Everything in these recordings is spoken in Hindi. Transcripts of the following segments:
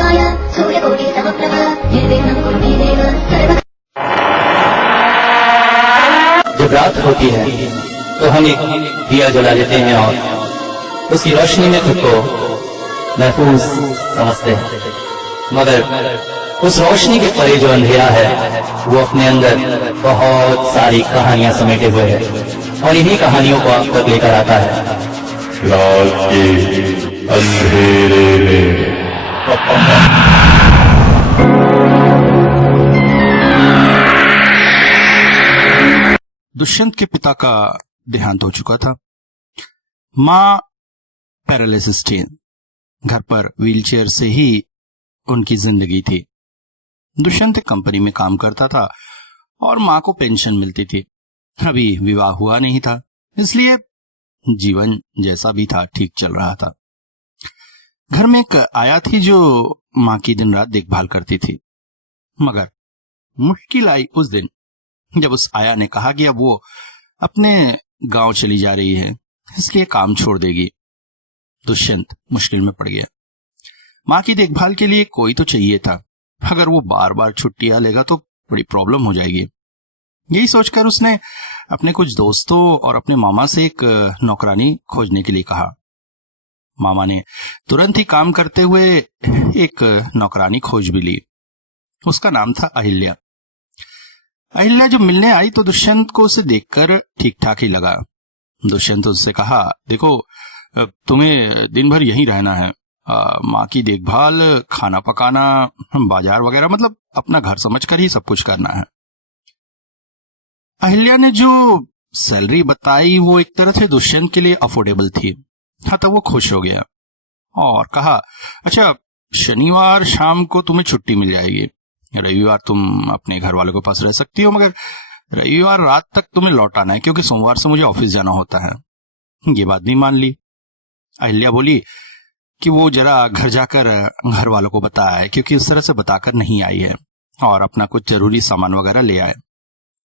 वक्रतुण्डमहाकाय सूर्यकोटिसमप्रभ निर्विघ्नं कुरु मे देव सर्व। जब रात होती है तो हम एक दिया जला लेते हैं और उसकी रोशनी में खुद को महफूज समझते हैं, मगर उस रोशनी के परे जो अंधेरा है वो अपने अंदर बहुत सारी कहानियां समेटे हुए है और इन्हीं कहानियों को आप तक लेकर आता है। रात के अंधेरे में दुष्यंत के पिता का देहांत हो चुका था। मां पैरालिसिस थी। घर पर व्हीलचेयर से ही उनकी जिंदगी थी। दुष्यंत एक कंपनी में काम करता था और मां को पेंशन मिलती थी। अभी विवाह हुआ नहीं था, इसलिए जीवन जैसा भी था ठीक चल रहा था। घर में एक आया थी जो मां की दिन रात देखभाल करती थी, मगर मुश्किल आई उस दिन जब उस आया ने कहा कि अब वो अपने गांव चली जा रही है, इसलिए काम छोड़ देगी। दुष्यंत मुश्किल में पड़ गया। मां की देखभाल के लिए कोई तो चाहिए था, अगर वो बार बार छुट्टियां लेगा तो बड़ी प्रॉब्लम हो जाएगी। यही सोचकर उसने अपने कुछ दोस्तों और अपने मामा से एक नौकरानी खोजने के लिए कहा। मामा ने तुरंत ही काम करते हुए एक नौकरानी खोज भी ली। उसका नाम था अहिल्या। अहिल्या जब मिलने आई तो दुष्यंत को उसे देखकर ठीक ठाक ही लगा। दुष्यंत उससे कहा, देखो तुम्हें दिन भर यहीं रहना है, माँ की देखभाल, खाना पकाना, बाजार वगैरह, मतलब अपना घर समझकर ही सब कुछ करना है। अहिल्या ने जो सैलरी बताई वो एक तरह से दुष्यंत के लिए अफोर्डेबल थी। हाँ, तब वो खुश हो गया और कहा, अच्छा शनिवार शाम को तुम्हें छुट्टी मिल जाएगी, रविवार तुम अपने घर वालों के पास रह सकती हो, मगर रविवार रात तक तुम्हें लौट आना है क्योंकि सोमवार से मुझे ऑफिस जाना होता है। ये बात नहीं मान ली। अहिल्या बोली कि वो जरा घर जाकर घर वालों को बताए, क्योंकि उस तरह से बताकर नहीं आई है, और अपना कुछ जरूरी सामान वगैरह ले आए।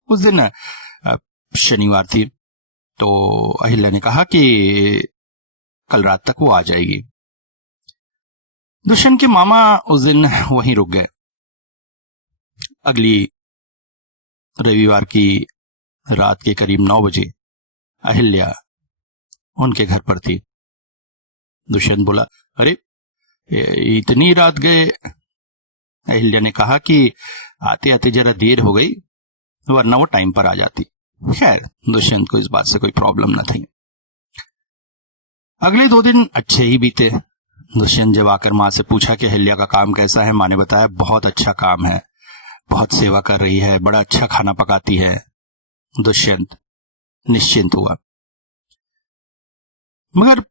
उस दिन शनिवार थी तो अहिल्या ने कहा कि कल रात तक वो आ जाएगी। दुष्यंत के मामा उस दिन वहीं रुक गए। अगली रविवार की रात के करीब 9 बजे अहिल्या उनके घर पर थी। दुष्यंत बोला, अरे इतनी रात गए? अहिल्या ने कहा कि आते आते जरा देर हो गई, वरना वो टाइम पर आ जाती। खैर, दुष्यंत को इस बात से कोई प्रॉब्लम न थी। अगले 2 दिन अच्छे ही बीते। दुष्यंत जब आकर मां से पूछा कि अहिल्या का काम कैसा है, मां ने बताया बहुत अच्छा काम है, बहुत सेवा कर रही है, बड़ा अच्छा खाना पकाती है। दुष्यंत निश्चिंत हुआ। मगर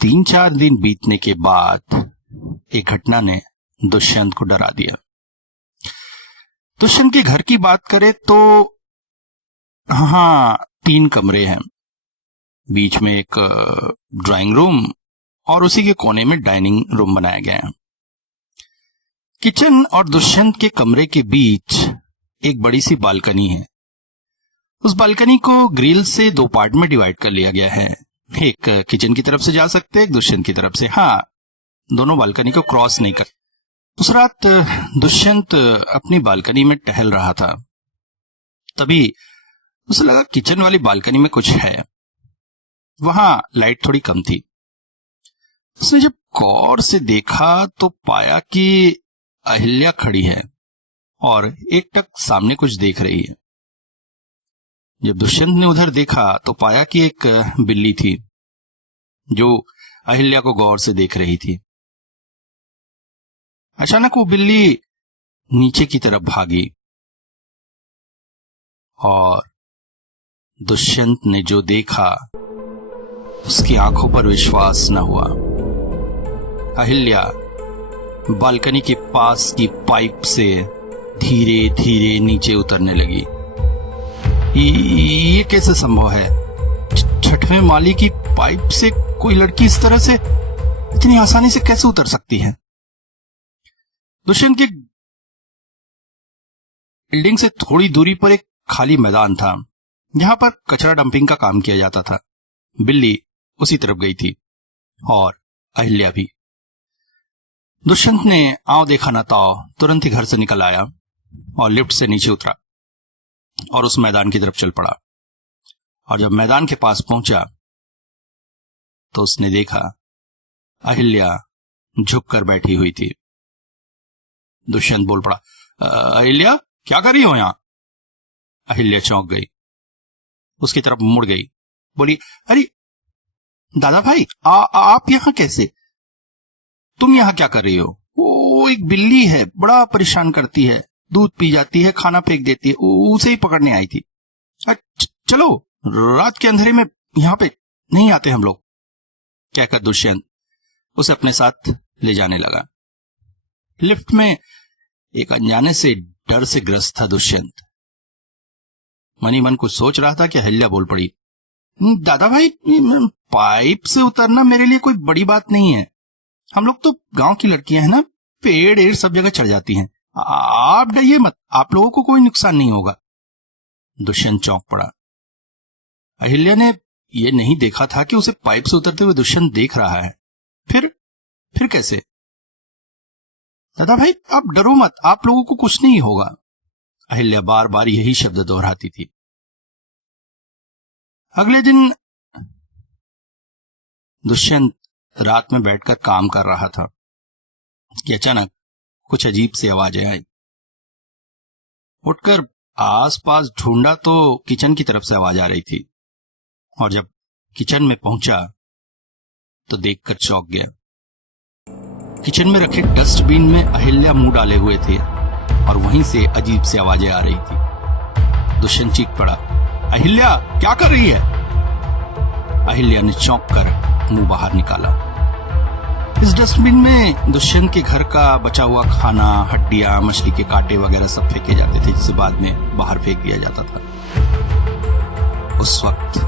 3-4 दिन बीतने के बाद एक घटना ने दुष्यंत को डरा दिया। दुष्यंत के घर की बात करें तो हाँ, 3 कमरे हैं। बीच में एक ड्राइंग रूम और उसी के कोने में डाइनिंग रूम बनाया गया है। किचन और दुष्यंत के कमरे के बीच एक बड़ी सी बालकनी है। उस बालकनी को ग्रिल से 2 पार्ट में डिवाइड कर लिया गया है। एक किचन की तरफ से जा सकते हैं, एक दुष्यंत की तरफ से। हाँ, दोनों बालकनी को क्रॉस नहीं कर। उस रात दुष्यंत अपनी बालकनी में टहल रहा था, तभी उसे लगा किचन वाली बालकनी में कुछ है। वहां लाइट थोड़ी कम थी। उसने जब गौर से देखा तो पाया कि अहिल्या खड़ी है और एकटक सामने कुछ देख रही है। जब दुष्यंत ने उधर देखा तो पाया कि एक बिल्ली थी जो अहिल्या को गौर से देख रही थी। अचानक वो बिल्ली नीचे की तरफ भागी और दुष्यंत ने जो देखा उसकी आंखों पर विश्वास न हुआ। अहिल्या बालकनी के पास की पाइप से धीरे धीरे नीचे उतरने लगी। ये कैसे संभव है? 6वें माले की पाइप से कोई लड़की इस तरह से इतनी आसानी से कैसे उतर सकती है? दुष्यंत की बिल्डिंग से थोड़ी दूरी पर एक खाली मैदान था, जहां पर कचरा डंपिंग का काम किया जाता था। बिल्ली उसी तरफ गई थी और अहिल्या भी। दुष्यंत ने आओ देखा न ताओ तुरंत ही घर से निकल आया और लिफ्ट से नीचे उतरा और उस मैदान की तरफ चल पड़ा। और जब मैदान के पास पहुंचा तो उसने देखा अहिल्या झुककर बैठी हुई थी। दुष्यंत बोल पड़ा, अहिल्या क्या कर रही हो यहां? अहिल्या चौंक गई, उसकी तरफ मुड़ गई, बोली, अरे दादा भाई आप यहां कैसे? तुम यहां क्या कर रही हो? वो एक बिल्ली है, बड़ा परेशान करती है, दूध पी जाती है, खाना फेंक देती है, उसे ही पकड़ने आई थी। चलो रात के अंधेरे में यहां पे नहीं आते हम लोग, कहकर दुष्यंत उसे अपने साथ ले जाने लगा। लिफ्ट में एक अनजाने से डर से ग्रस्त था दुष्यंत। मनी मन कुछ सोच रहा था कि अहिल्या बोल पड़ी, दादा भाई पाइप से उतरना मेरे लिए कोई बड़ी बात नहीं है, हम लोग तो गांव की लड़कियां हैं ना, पेड़ एड़ सब जगह चढ़ जाती हैं, आप डरिए मत, आप लोगों को कोई नुकसान नहीं होगा। दुष्यंत चौंक पड़ा। अहिल्या ने यह नहीं देखा था कि उसे पाइप से उतरते हुए दुष्यंत देख रहा है। फिर कैसे? दादा भाई आप डरो मत, आप लोगों को कुछ नहीं होगा। अहिल्या बार बार यही शब्द दोहराती थी। अगले दिन दुष्यंत रात में बैठकर काम कर रहा था कि अचानक कुछ अजीब सी आवाजें आई। उठकर आसपास ढूंढा तो किचन की तरफ से आवाज आ रही थी, और जब किचन में पहुंचा तो देखकर चौंक गया। किचन में रखे डस्टबिन में अहिल्या मुंह डाले हुए थे और वहीं से अजीब सी आवाजें आ रही थी। दुष्यंत चीख पड़ा, अहिल्या क्या कर रही है? अहिल्या ने चौंक कर मुंह बाहर निकाला। इस डस्टबिन में दुष्यंत के घर का बचा हुआ खाना, हड्डियां, मछली के कांटे वगैरह सब फेंके जाते थे, जिसे बाद में बाहर फेंक दिया जाता था। उस वक्त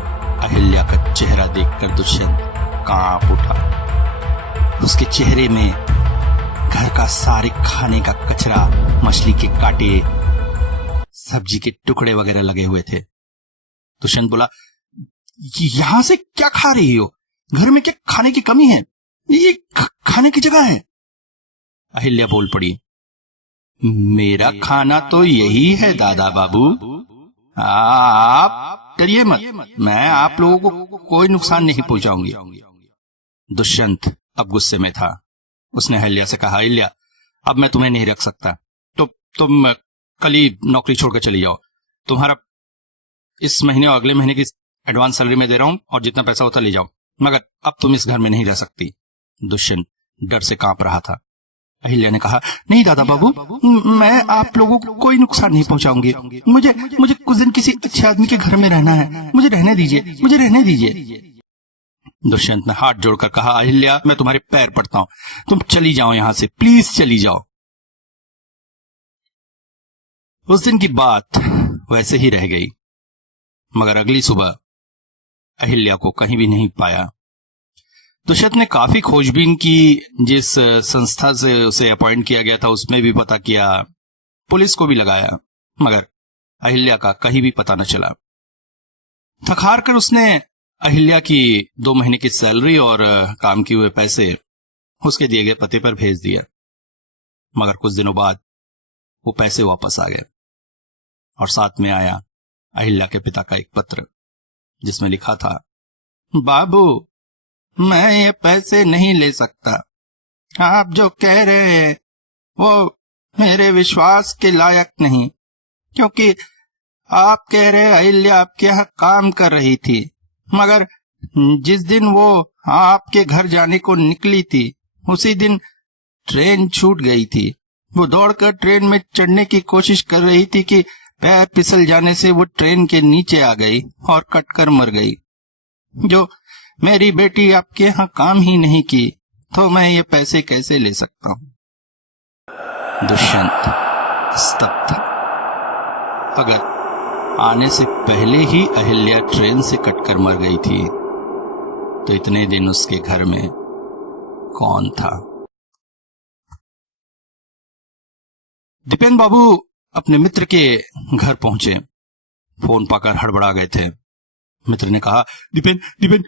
अहिल्या का चेहरा देखकर दुष्यंत कांप उठा। उसके चेहरे में घर का सारे खाने का कचरा, मछली के कांटे, सब्जी के टुकड़े वगैरह लगे हुए थे। दुष्यंत बोला, यहां से क्या खा रही हो? घर में क्या खाने की कमी है? ये खाने की जगह है। अहिल्या बोल पड़ी, मेरा खाना तो यही है दादा बाबू, आप डरिए मत, मैं आप लोगों को कोई नुकसान नहीं पहुंचाऊंगी। दुष्यंत अब गुस्से में था। उसने अहिल्या से कहा, अहिल्या अब मैं तुम्हें नहीं रख सकता, तो तुम कल ही नौकरी छोड़कर चली जाओ। तुम्हारा इस महीने और अगले महीने की एडवांस सैलरी में दे रहा हूं, और जितना पैसा होता ले जाओ, मगर अब तुम इस घर में नहीं रह सकती। दुष्यंत डर से कांप रहा था। अहिल्या ने कहा, नहीं दादा बाबू, मैं आप लोगों को कोई नुकसान नहीं पहुंचाऊंगी, मुझे कुछ दिन किसी अच्छे आदमी के घर में रहना है, मुझे रहने दीजिए, मुझे रहने दीजिए। दुष्यंत ने हाथ जोड़कर कहा, अहिल्या मैं तुम्हारे पैर पड़ता हूं, तुम चली जाओ यहां से, प्लीज चली जाओ। उस दिन की बात वैसे ही रह गई, मगर अगली सुबह अहिल्या को कहीं भी नहीं पाया। दुष्यंत ने काफी खोजबीन की, जिस संस्था से उसे अपॉइंट किया गया था उसमें भी पता किया, पुलिस को भी लगाया, मगर अहिल्या का कहीं भी पता न चला। थक हार कर उसने अहिल्या की 2 महीने की सैलरी और काम किए हुए पैसे उसके दिए गए पते पर भेज दिया, मगर कुछ दिनों बाद वो पैसे वापस आ गए और साथ में आया अहिल्या के पिता का एक पत्र, जिसमें लिखा था, बाबू मैं ये पैसे नहीं ले सकता, आप जो कह रहे हैं वो मेरे विश्वास के लायक नहीं, क्योंकि आप कह रहे अहिल्या आपके यहाँ काम कर रही थी, मगर जिस दिन वो आपके घर जाने को निकली थी उसी दिन ट्रेन छूट गई थी। वो दौड़कर ट्रेन में चढ़ने की कोशिश कर रही थी कि पैर फिसल जाने से वो ट्रेन के नीचे आ गई और कटकर मर गई। जो मेरी बेटी आपके यहाँ काम ही नहीं की, तो मैं ये पैसे कैसे ले सकता हूँ? दुष्यंत स्तब्ध था। अगर आने से पहले ही अहिल्या ट्रेन से कटकर मर गई थी, तो इतने दिन उसके घर में कौन था? दीपेन बाबू अपने मित्र के घर पहुंचे। फोन पाकर हड़बड़ा गए थे। मित्र ने कहा, दीपेन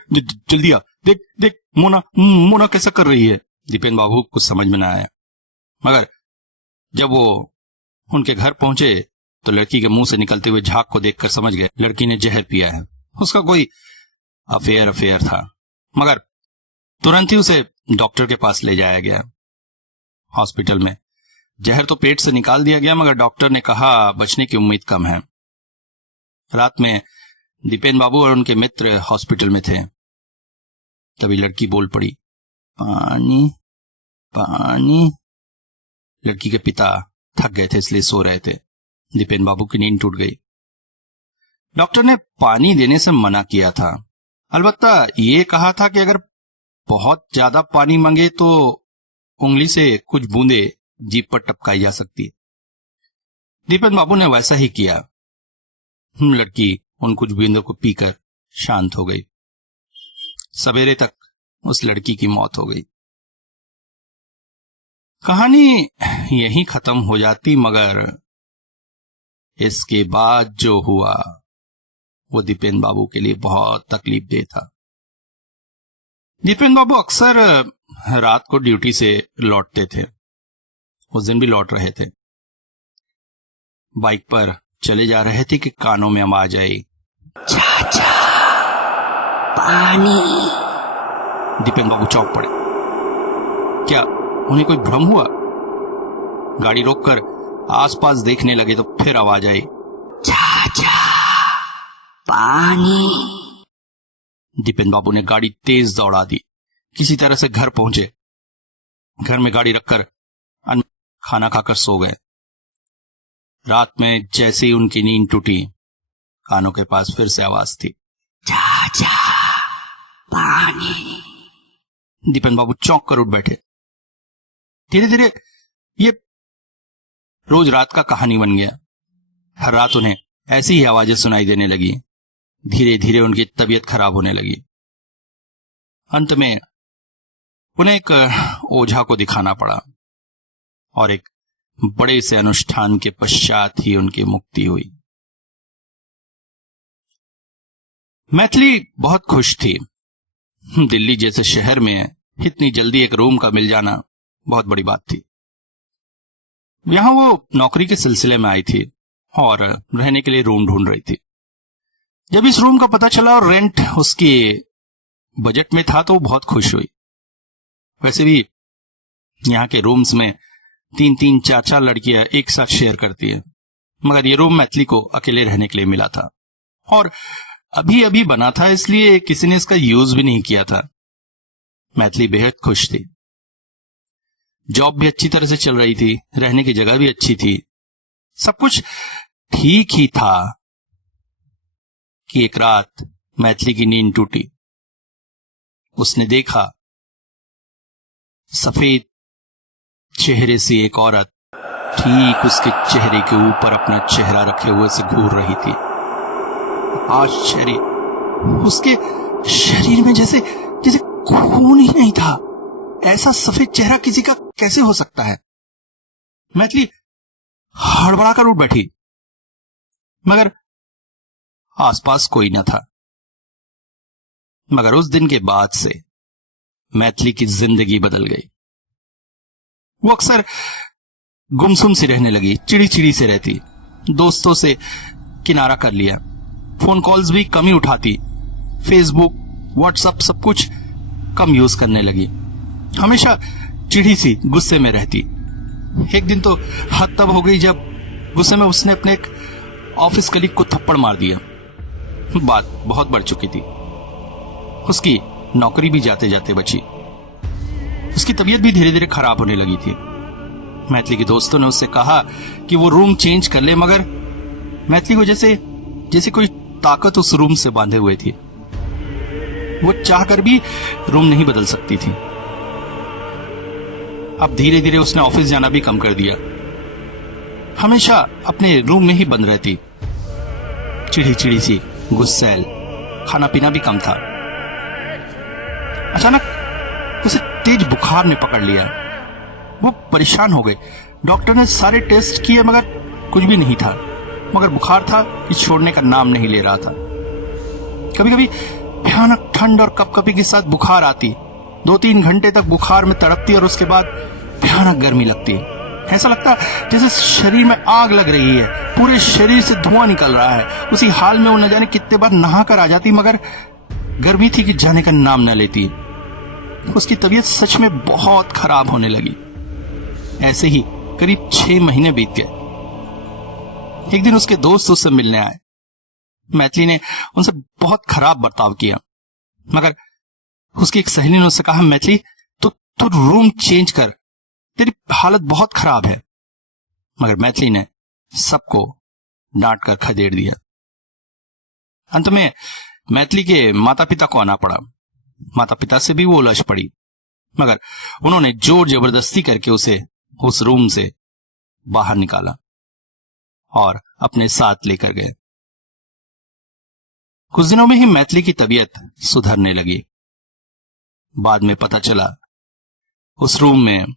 जल्दी आ, देख मोना कैसा कर रही है। दीपेन बाबू कुछ समझ में न आया। मगर जब वो उनके घर पहुंचे तो लड़की के मुंह से निकलते हुए झाग को देखकर समझ गए लड़की ने जहर पिया है। उसका कोई अफेयर था, मगर तुरंत ही उसे डॉक्टर के पास ले जाया गया। हॉस्पिटल में जहर तो पेट से निकाल दिया गया, मगर डॉक्टर ने कहा बचने की उम्मीद कम है। रात में दीपेन बाबू और उनके मित्र हॉस्पिटल में थे। तभी लड़की बोल पड़ी, पानी पानी। लड़की के पिता थक गए थे इसलिए सो रहे थे। दीपेन बाबू की नींद टूट गई। डॉक्टर ने पानी देने से मना किया था, अलबत्ता ये कहा था कि अगर बहुत ज्यादा पानी मांगे तो उंगली से कुछ बूंदे जीभ पर टपकाई जा सकती है। दीपेन बाबू ने वैसा ही किया। लड़की उन कुछ बूंदों को पीकर शांत हो गई। सवेरे तक उस लड़की की मौत हो गई। कहानी यहीं खत्म हो जाती, मगर इसके बाद जो हुआ वो दीपेन बाबू के लिए बहुत तकलीफदेह था। दीपेन बाबू अक्सर रात को ड्यूटी से लौटते थे। उस दिन भी लौट रहे थे। बाइक पर चले जा रहे थे कि कानों में आवाज आई, चाचा पानी। दीपेन बाबू चौंक पड़े। क्या उन्हें कोई भ्रम हुआ? गाड़ी रोककर आसपास देखने लगे तो फिर आवाज आई, चाचा पानी। दीपेन बाबू ने गाड़ी तेज दौड़ा दी। किसी तरह से घर पहुंचे। घर में गाड़ी रखकर खाना खाकर सो गए। रात में जैसे ही उनकी नींद टूटी, कानों के पास फिर से आवाज थी, चाचा पानी। दीपेन बाबू चौंक कर उठ बैठे। धीरे धीरे ये रोज रात का कहानी बन गया। हर रात उन्हें ऐसी ही आवाजें सुनाई देने लगी। धीरे धीरे उनकी तबीयत खराब होने लगी। अंत में उन्हें एक ओझा को दिखाना पड़ा और एक बड़े से अनुष्ठान के पश्चात ही उनकी मुक्ति हुई। मैथिली बहुत खुश थी। दिल्ली जैसे शहर में इतनी जल्दी एक रूम का मिल जाना बहुत बड़ी बात थी। यहां वो नौकरी के सिलसिले में आई थी और रहने के लिए रूम ढूंढ रही थी। जब इस रूम का पता चला और रेंट उसके बजट में था तो वो बहुत खुश हुई। वैसे भी यहाँ के रूम्स में 3-3, 4-4 लड़कियां एक साथ शेयर करती है, मगर ये रूम मैथिली को अकेले रहने के लिए मिला था और अभी अभी बना था, इसलिए किसी ने इसका यूज भी नहीं किया था। मैथिली बेहद खुश थी। जॉब भी अच्छी तरह से चल रही थी, रहने की जगह भी अच्छी थी, सब कुछ ठीक ही था कि एक रात मैथिली की नींद टूटी। उसने देखा सफेद चेहरे से एक औरत ठीक उसके चेहरे के ऊपर अपना चेहरा रखे हुए से घूर रही थी। आश्चर्य, उसके शरीर में जैसे जैसे खून ही नहीं था। ऐसा सफेद चेहरा किसी का कैसे हो सकता है? मैथिली हड़बड़ाकर उठ बैठी, मगर आसपास कोई न था। मगर उस दिन के बाद से मैथिली की जिंदगी बदल गई। वो अक्सर गुमसुम सी रहने लगी, चिड़ी चिड़ी से रहती, दोस्तों से किनारा कर लिया, फोन कॉल्स भी कम ही उठाती, फेसबुक, व्हाट्सएप सब कुछ कम यूज करने लगी, हमेशा चिड़ी सी गुस्से में रहती। एक दिन तो हद तब हो गई जब गुस्से में उसने अपने एक ऑफिस कलीग को थप्पड़ मार दिया। बात बहुत बढ़ चुकी थी। उसकी नौकरी भी जाते जाते बची। उसकी तबीयत भी धीरे धीरे खराब होने लगी थी। मैथिली के दोस्तों ने उससे कहा कि वो रूम चेंज कर ले, मगर मैथिली को जैसे कोई ताकत उस रूम से बांधे हुए थी। वो चाहकर भी रूम नहीं बदल सकती थी। अब धीरे धीरे उसने ऑफिस जाना भी कम कर दिया। हमेशा अपने रूम में ही बंद रहती, चिड़ी चिड़ी सी, गुस्सैल, खाना पीना भी कम था। अचानक उसे तेज बुखार ने पकड़ लिया। वो परेशान हो गए। डॉक्टर ने सारे टेस्ट किए मगर कुछ भी नहीं था, मगर बुखार था कि छोड़ने का नाम नहीं ले रहा था। कभी कभी भयानक ठंड और कपकपी के साथ बुखार आती, 2-3 घंटे तक बुखार में तड़पती और उसके बाद भयानक गर्मी लगती है। ऐसा लगता है जैसे शरीर में आग लग रही है, पूरे शरीर से धुआं निकल रहा है। उसी हाल में वो न जाने कितने बार नहा कर आ जाती, मगर गर्मी थी कि जाने का नाम न लेती। उसकी तबीयत सच में बहुत खराब होने लगी। ऐसे ही करीब 6 महीने बीत गए। एक दिन उसके दोस्त उससे मिलने आए। मैथिली ने उनसे बहुत खराब बर्ताव किया, मगर उसकी एक सहेली ने उससे कहा, मैथिली तू रूम चेंज कर, तेरी हालत बहुत खराब है। मगर मैथिली ने सबको डांट कर खदेड़ दिया। अंत में मैथिली के माता पिता को आना पड़ा। माता पिता से भी वो उलझ पड़ी, मगर उन्होंने जोर जबरदस्ती करके उसे उस रूम से बाहर निकाला और अपने साथ लेकर गए। कुछ दिनों में ही मैथिली की तबीयत सुधरने लगी। बाद में पता चला उस रूम में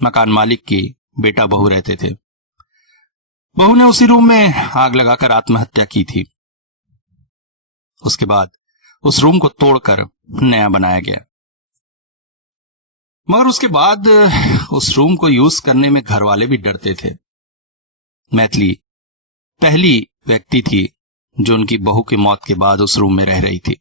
मकान मालिक की बेटा बहू रहते थे। बहू ने उसी रूम में आग लगाकर आत्महत्या की थी। उसके बाद उस रूम को तोड़कर नया बनाया गया, मगर उसके बाद उस रूम को यूज करने में घर वाले भी डरते थे। मैथिली पहली व्यक्ति थी जो उनकी बहू की मौत के बाद उस रूम में रह रही थी।